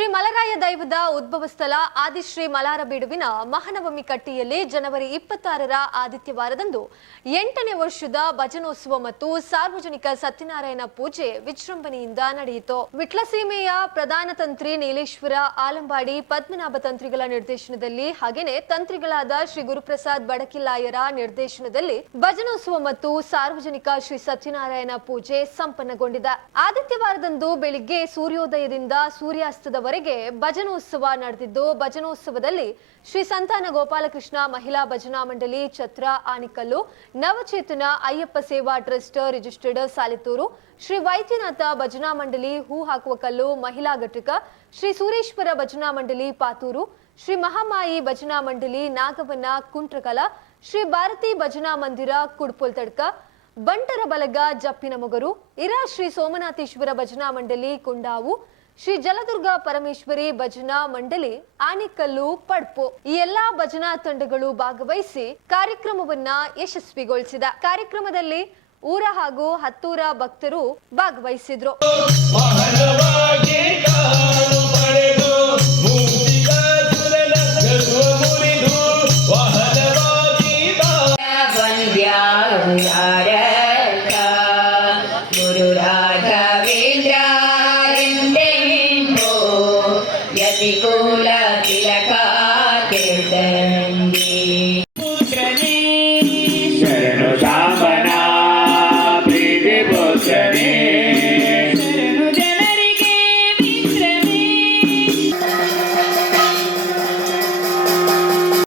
ಶ್ರೀ ಮಲರಾಯ ದೈವದ ಉದ್ಭವ ಸ್ಥಳ ಆದಿಶ್ರೀ ಮಲಾರಬೀಡುವಿನ ಮಹಾನವಮಿ ಕಟ್ಟಿಯಲ್ಲಿ ಜನವರಿ 26ರ ಆದಿತ್ಯವಾರದಂದು 8ನೇ ವರ್ಷದ ಭಜನೋತ್ಸವ ಮತ್ತು ಸಾರ್ವಜನಿಕ ಸತ್ಯನಾರಾಯಣ ಪೂಜೆ ವಿಜೃಂಭಣೆಯಿಂದ ನಡೆಯಿತು. ವಿಟ್ಲಸೀಮೆಯ ಪ್ರಧಾನ ತಂತ್ರಿ ನೀಲೇಶ್ವರ ಆಲಂಬಾಡಿ ಪದ್ಮನಾಭ ತಂತ್ರಿಗಳ ನಿರ್ದೇಶನದಲ್ಲಿ ಹಾಗೇನೆ ತಂತ್ರಿಗಳಾದ ಶ್ರೀ ಗುರುಪ್ರಸಾದ್ ಬಡಕಿಲ್ಲಾಯರ ನಿರ್ದೇಶನದಲ್ಲಿ ಭಜನೋತ್ಸವ ಮತ್ತು ಸಾರ್ವಜನಿಕ ಶ್ರೀ ಸತ್ಯನಾರಾಯಣ ಪೂಜೆ ಸಂಪನ್ನಗೊಂಡಿದೆ. ಆದಿತ್ಯವಾರದಂದು ಬೆಳಿಗ್ಗೆ ಸೂರ್ಯೋದಯದಿಂದ ಸೂರ್ಯಾಸ್ತದ ವರೆಗೆ ಭಜನೋತ್ಸವ ನಡೆದಿದ್ದು, ಭಜನೋತ್ಸವದಲ್ಲಿ ಶ್ರೀ ಸಂತಾನ ಗೋಪಾಲಕೃಷ್ಣ ಮಹಿಳಾ ಭಜನಾ ಮಂಡಳಿ ಛತ್ರ ಆನಿಕಲ್ಲು, ನವಚೇತನ ಅಯ್ಯಪ್ಪ ಸೇವಾ ಟ್ರಸ್ಟ್ ರಿಜಿಸ್ಟರ್ಡ್ ಸಾಲಿತೂರು, ಶ್ರೀ ವೈದ್ಯನಾಥ ಭಜನಾ ಮಂಡಳಿ ಹೂ ಹಾಕುವ ಕಲ್ಲು ಮಹಿಳಾ ಘಟಕ, ಶ್ರೀ ಸೂರೇಶ್ವರ ಭಜನಾ ಮಂಡಳಿ ಪಾತೂರು, ಶ್ರೀ ಮಹಾಮಾಯಿ ಭಜನಾ ಮಂಡಳಿ ನಾಗವನ ಕುಂಟ್ರಕಲ, ಶ್ರೀ ಭಾರತಿ ಭಜನಾ ಮಂದಿರ ಕುಡ್ಪುಲ್ ತಡ್ಕ, ಬಂಟರ ಬಲಗ ಜಪ್ಪಿನ ಮೊಗರು, ಇರಾ ಶ್ರೀ ಸೋಮನಾಥೇಶ್ವರ ಭಜನಾ ಮಂಡಳಿ ಕುಂಡಾವು, ಶ್ರೀ ಜಲದುರ್ಗ ಪರಮೇಶ್ವರಿ ಭಜನಾ ಮಂಡಳಿ ಆನಿಕಲ್ಲು ಪಡ್ಪು ಈ ಎಲ್ಲಾ ಭಜನಾ ತಂಡಗಳು ಭಾಗವಹಿಸಿ ಕಾರ್ಯಕ್ರಮವನ್ನ ಯಶಸ್ವಿಗೊಳಿಸಿದ. ಕಾರ್ಯಕ್ರಮದಲ್ಲಿ ಊರ ಹಾಗೂ ಹತ್ತೂರ ಭಕ್ತರು ಭಾಗವಹಿಸಿದ್ರು. ಶರಣು ಸಾಂಬ